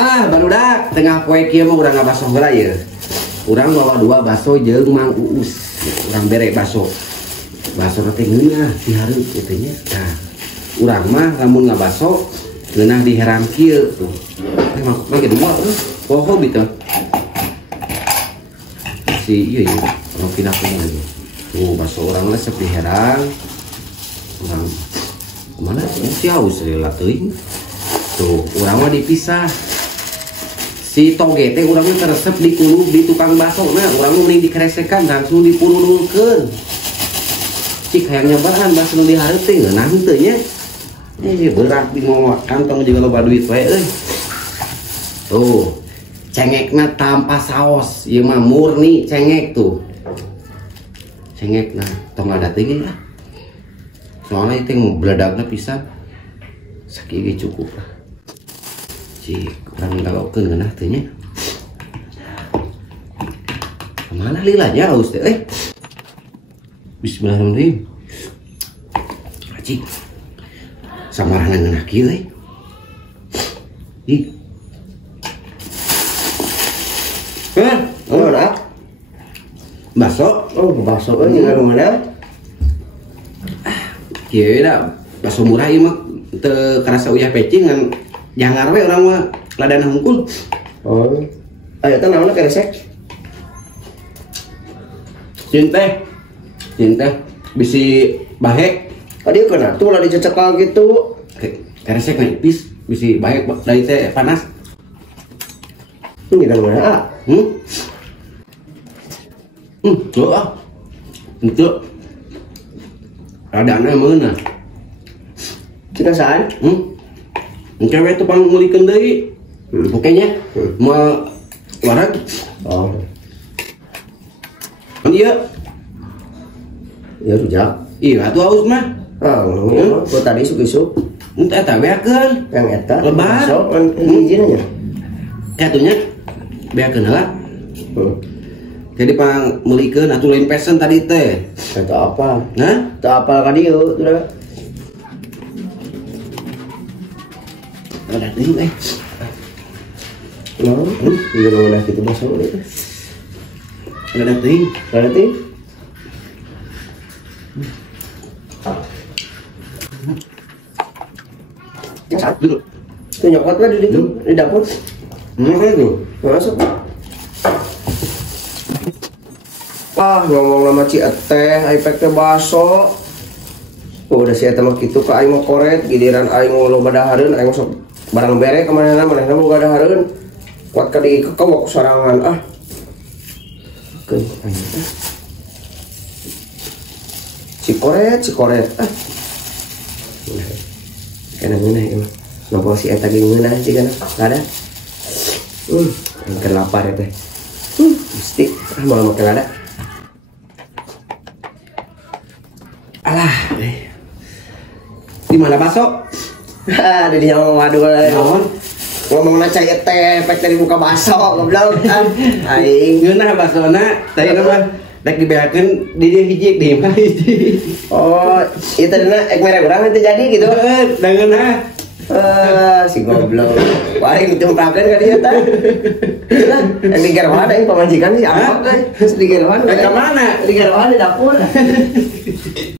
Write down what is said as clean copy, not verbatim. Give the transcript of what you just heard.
Barudak tengah poe kieu mah urang ngabaso heula ye. Urang bawa 2 baso jeung Mang Uus. Urang bere baso. Baso teh ngeunah di hareup kitu nya. Nah, urang mah lamun ngabaso ngeunah di herang kieu tuh. Mah ge dua poho gitu. Si ieu ieu anu pindah ke ieu. Tuh baso urang resep di herang. Urang mana si haus heula teuing. Tuh urang mah dipisah. Si toge teh urang mah resep dikulub di tukang baso nah urang mah mending dikeresekan langsung dipurulungkeun. Cik hayang nyobaan baso nu dihareup teh ngeunah teu nya. Berat di mau kantong juga loba duit wae euy. Tuh cengekna tanpa saos ieu mah murni cengek tuh. Cengekna tong ada teh lah. Soalnya itu beledagna pisan. Sakieu ge cukup lah. Cik urang ngalokeun ngeunah teh nya. Kemana lilanya haus teh Bismillahirrahmanirrahim. Cik samarana ngeunah kieu euy. Ih. Oh, nak. Baso? Oh, baso euy jeung mana? Kieu da baso murah ieu mah teu karasa uyah pecing ngan jangar we urang mah ladana hungkul. Oh. Aya teh naonna keresek. Cinteh bisi bahe. Adieu kana tuh lah dicecekal gitu. Keresek nipis bisi bahe dari teh panas. Ini kan mana? Tuh ah. Itu. Radana meunah. Kita saan? Cewek itu pang mulikeun deui. Oke nya. Moal warak. Oh. Iya. Ya rujak. Iya atuh haus mah. Gua tadi isuk-isuk. Mun eta beakeun. Yang eta. Lebar. Sok hijina nya. Atunya beakeun heula. Jadi pang mulikeun atuh lain pesen tadi teh. Eta apa? Hah? Eta apa ka dieu? Udah. Ada ting No, juga mana kita baso itu. Ada ting. Jangan dulu. Tuh nyokot lah di dapur. Itu. Masuk. Ngomong sama Ci Eteh, iPad teh baso. Udah si Eteh mah kitu ka aing mah koret, giliran aing loba dahareun, aing sok barang bere kemana-mana, manehna mah gak dahareun. Kuat ka di kekewok sorangan Oke, si koret. Kana ngeunah ieu mah. Nopo si Eteh ge ngeunah cigana? Ada. Angker lapar ya teh. Mesti mau make lada. Alah, di mana baso? Ada di nyawa waduh. Ngomong na cai teh, pek dari buka baso, goblok kan. Aing geunah basona, tadi mah rek dibeakeun di dieu hiji di mah hiji. Oh, ieu teh dina ek mere urang teh jadi gitu. Da geunah. Si goblok. Wae ditempakeun ka dieu teh. Lah, di garwan aing pamajikan sih angkot teh. Terus di garwan. Ka mana? Di garwan di dapur.